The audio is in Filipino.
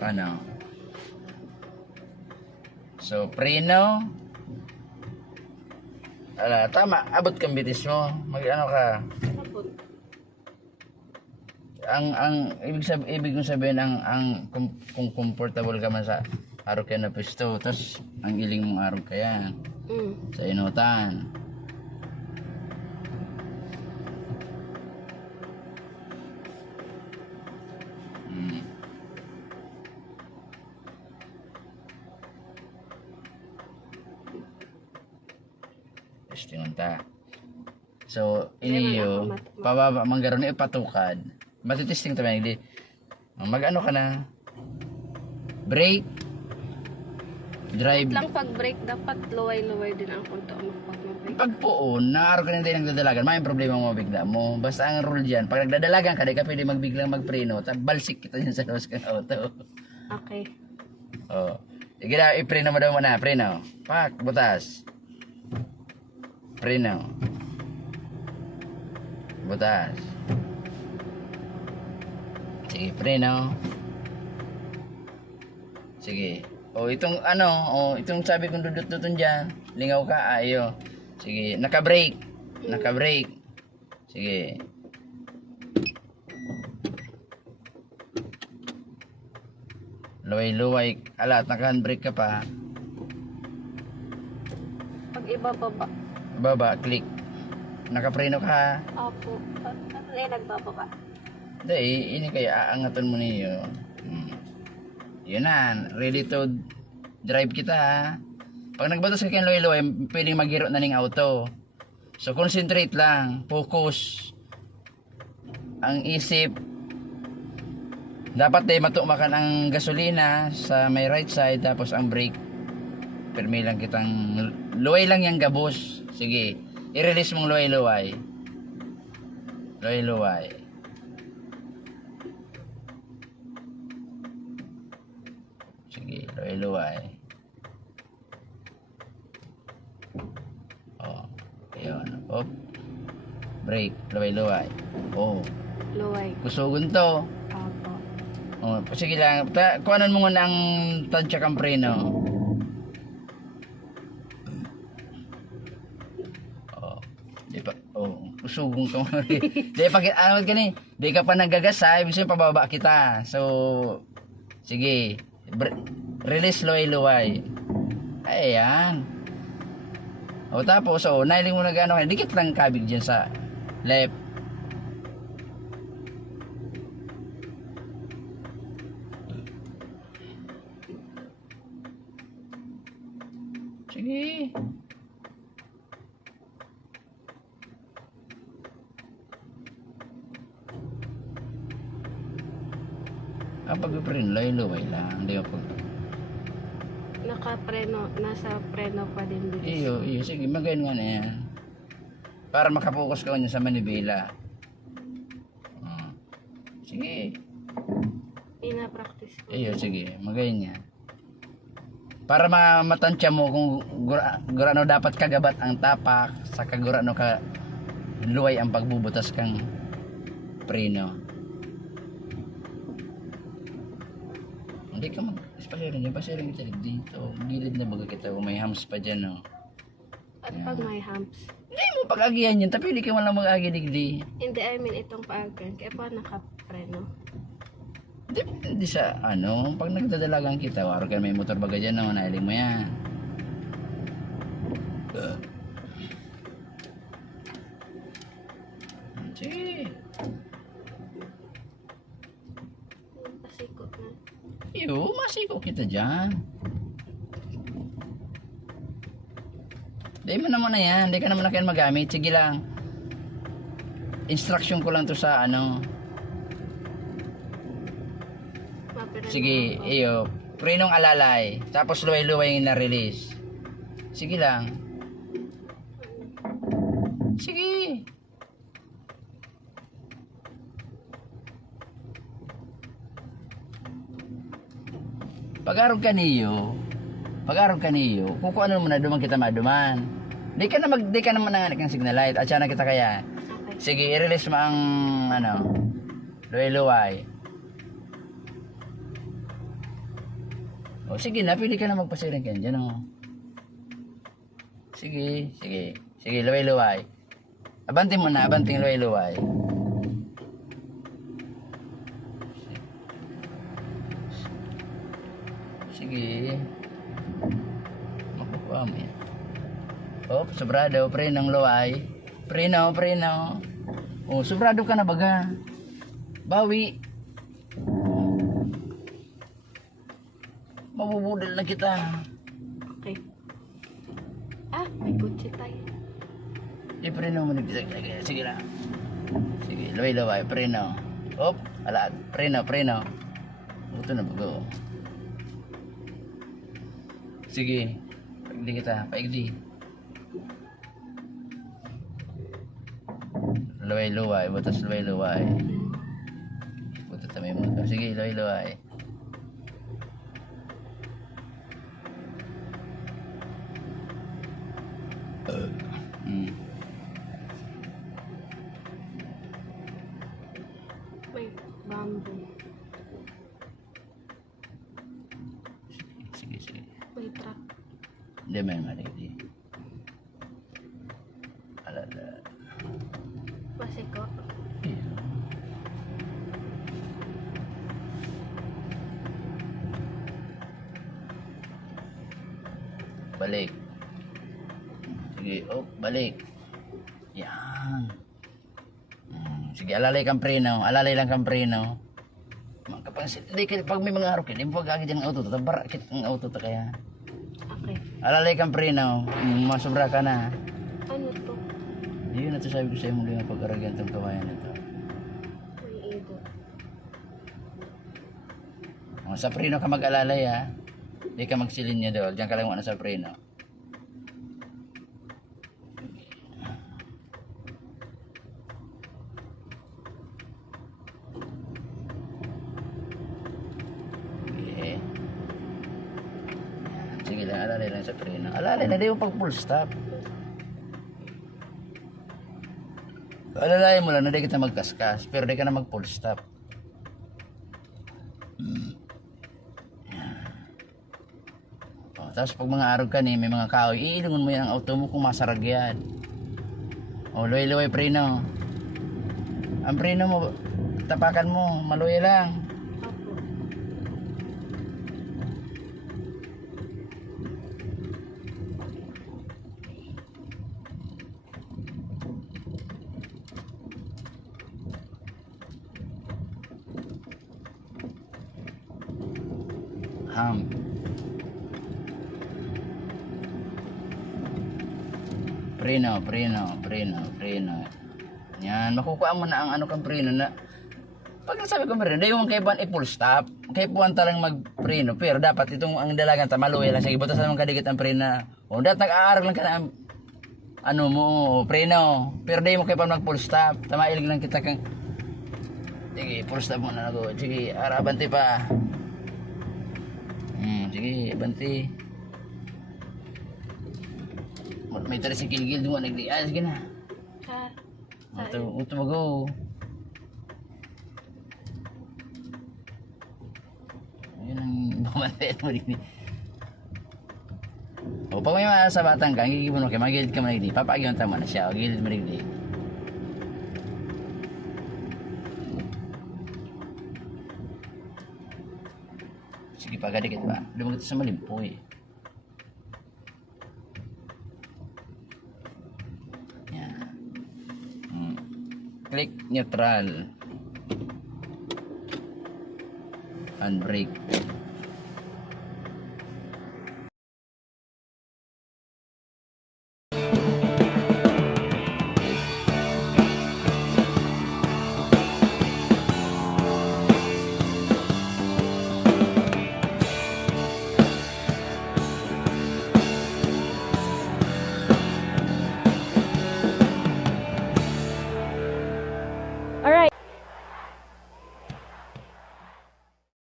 Ano? So, preno. Tama, abot kang bitis mo. Mag-ano ka? Abot. Ibig kong sabihin, kung comfortable ka man sa araw ka na pisto, tapos ang iling mong araw ka yan. Sa inutan. Testingon ta. So, iniyo, pababa, manggaroon na ipatukad. Matitesting tayo, hindi. Mag-ano ka na? Brake. Drive. Lang pag break, dapat luway-luway din ang punto mag-break. Pag poon, naaraw ka na hindi nagdadalagan, may problema mo bigla mo. Basta ang rule dyan, pag nagdadalagan ka, di ka pwede magbiglang magpreno, balsik kita dyan sa labas ka ng auto. Okay. Oh. Sige na, ipreno mo daw muna, preno. Pak, butas. Preno. Butas. Sige, preno. Sige. O itong ano, itong sabi kong dudut-dutun dyan. Lingaw ka, ayo. Sige, naka-brake. Naka-brake. Sige. Luway-luway. Ala, naka-handbrake ka pa. Pag ibababa. Baba, click. Naka-preno ka. Opo. Ano nagbababa? Hindi, ini kaya aangaton mo niyo. Yun na, ready to drive kita ha. Pag nagbatos ka kayong luway-luway, pwedeng maghiro na ng auto. So concentrate lang, focus. Ang isip, dapat matumakan ang gasolina sa may right side, tapos ang brake. Permi lang kitang, luway lang yung gabos. Sige, i-release mong luway-luway. Luway-luway. Sige, luway-luway. Oh, ayun. Op. Brake, luway-luway. Oh, Luway. kusugon to. Opo. Oh, sige lang. Kuhanan mo muna ang tansya kang preno. Oh, di pa. Oh, kusugon ka mo. Di pa, ano ka ni? Di ka pa nagagas ha. Ibig sabihin, pababa kita. So, sige. Release luway-luway. Ayan. O tapos, nailing mo na gano'n. Dikit lang kabig dyan sa left. Sige. Pag-preno, luway-luway lang. Hindi ako Naka-preno, nasa preno pa din dito. iyo. Sige, magayon nga na yan. Para makapokus ka kanya sa manibela. Sige. Pina-practice ko. Iyo, sige. Magayon yan. Para matansya mo kung gurano dapat kagabat ang tapak, saka gurano ka luway ang pagbubutas kang preno. Hindi ka pasirin kita dito. Gilid na baga kita, may hams pa dyan, no? At pag may humps. Hindi mo pag-agihan yun, tapi hindi ka walang mag-agi digdi. Hindi, I mean itong paagan. Kaya pa naka-preno. Hindi sa, pag nagdadalagan kita, waro ka may motor baga dyan, no? Nailing mo yan. Sige. Pasikot na. Iyo, masiko kita dyan. Di mo naman na yan. Di ka naman na kaya magamit. Sige lang. Instruction ko lang to sa Mapirano Sige, ako. iyo. Prenong alalay. Tapos luway-luway na release. Sige lang. Sige. Pag-arog ka niyo, kung ano mo na duman kita maduman. Di ka na mananganik ng signal light. At siya na kita kaya. Okay. Sige, i-release mo ang luway-luway. O sige na, pili ka na magpasiring ka dyan o. Sige, sige. Sige, luway-luway. Abantin mo na, abanting luway-luway. Sige. Makukuha mo yan. Oh, sobrado, prenong luway. Preno. Oh, sobrado ka na baga. Bawi. Mabubudol na kita. Okay. Ah, may kutsi tayo. Preno mo. Sige lang. Sige, luway-luway, preno. Op, alat. Preno. Ito na bago. Sige. Paigdi kita. Paigdi. Luway-luway. Butas luway-luway. Butas na may mundo. Sige, luway-luway. May bamboo. Sige. May truck. Hindi may malili. Alala. Masiko. Balik. Sige, balik. Yan. Sige, alalay kang preno. Alalay lang kang preno. Hindi ka, pag may mga araw ka, hindi mo pag-agad yung auto. Tabarakit ang auto ta kaya. Okay. Alalay kang preno. Masubra ka na. Ano to? Yun na to sabi ko sa'yo muli ang pag-aragyan itong kawayan na ito. May ido. Sa preno ka mag-alalay ha. Hindi ka magsilin niya doon. Diyan ka lang muna sa preno. Okay. Sige lang, alalay lang sa preno. Alalay na, di mo pag full stop. Alalayan mo lang na di kita magkaskas. Pero di ka na mag full stop. Tapos pag mga araw ka ni, may mga kahoy, iilungon mo yan ang auto mo kung masarag yan. O, luway-luway preno. Ang preno mo, tapakan mo, maluya lang. Opo. Ham. Preno. Yan, makukuha mo na ang ano kang preno na. Pag nasabi ko preno, di yung kay Buwan full stop. Kay Buwan talang mag-preno. Pero dapat itong ang dalagan tamaluya lang. Sige, butas naman kadikit ang preno. O, dapat nag-aaral lang ka na ano mo, preno. Pero di mo kay Buwan mag-full stop. Tamailig lang kita kang. Sige, full stop muna ako. Sige, abanti pa. Sige, abanti. May tali si Gilgil mo nagdias sige na. Uto bago. Yun ang bumantayan mo din. O pag may mga sa batang ka, gigibon mo kayo, magilid ka mo nagdi. Papagyan tama na siya, o gilid mo nagdi. Sige, pagadikit ba? Lumagit sa malimpoy. Click neutral. Handbrake.